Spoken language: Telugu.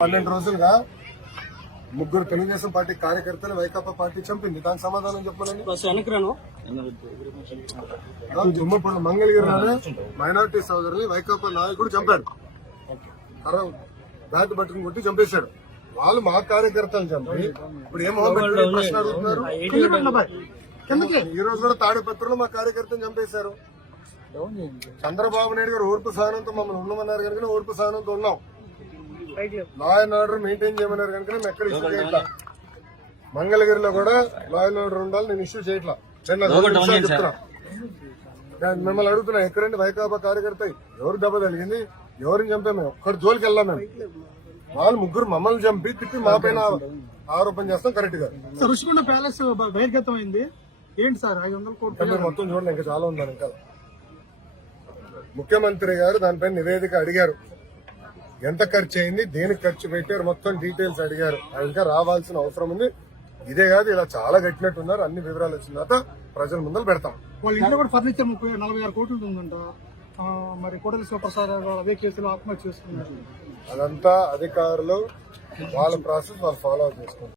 పన్నెండు రోజులుగా ముగ్గురు తెలుగుదేశం పార్టీ కార్యకర్తలు వైకాపా పార్టీ చంపింది. దానికి సమాధానం వెనక్రాను. తుమ్మపూడి మంగళగిరిలోనే మైనార్టీ సోదరుని వైకాపా నాయకుడు చంపాడు. బ్యాట్ పట్టుకుని కొట్టి చంపేశాడు. వాళ్ళు మా కార్యకర్తలు చంపి ఇప్పుడు ఏం ప్రశ్న అడుగుతున్నారు? ఈ రోజు కూడా తాడిపత్రులు మా కార్యకర్తను చంపేశారు. చంద్రబాబు నాయుడు గారు ఓర్పు సహనంతో మమ్మల్ని ఉండమన్నారు కనుక ఓర్పు సహనంతో ఉన్నాం. లా అండ్ ఆర్డర్ మెయింటైన్ చేయమన్నారు కనుక మేము ఎక్కడ ఇష్యూ చేయట్లా? మంగళగిరిలో కూడా లా అండ్ ఆర్డర్ ఉండాలి నేను ఇష్యూ చేయట్లా? నేను చెప్తున్నా. నేను మిమ్మల్ని అడుగుతున్నా ఎక్కడండి వైకాపా కార్యకర్త? ఎవరు దెబ్బ తగిలింది? ఎవరిని చంపా మేము? ఒక్కడి జోలికి వెళ్ళాం మేము. వాళ్ళు ముగ్గురు మమ్మల్ని చంపి తిప్పి మా పైన ఆరోపణ చేస్తాం కరెక్ట్గా. సార్ రుషికొండ ప్యాలెస్ బహిర్గతం అయింది ఏంటి సార్? ఐదు వందల కోట్లు మొత్తం చూడండి ఇంకా చాలా ఉందని ఇంకా. ముఖ్యమంత్రి గారు దానిపైన నివేదిక అడిగారు. ఎంత ఖర్చు అయింది దేనికి ఖర్చు పెట్టారు మొత్తం డీటెయిల్స్ అడిగారు. ఇంకా రావాల్సిన అవసరం ఉంది. ఇదే కాదు ఇలా చాలా కట్టినట్టున్నారు. అన్ని వివరాలు వచ్చిన తర్వాత ప్రజల ముందర పెడతాం. వాళ్ళ ఇంట్లో కూడా ఫర్నిచర్ ముప్పై నలభై ఆరు కోట్లు ఉందంట. మరి కోడలి శివప్రసాద్ అదే కేసులో ఆత్మహత్య చేసుకున్నారు. అదంతా అధికారులు వాళ్ళ ప్రాసెస్ వాళ్ళు ఫాలో చేసుకుంటారు.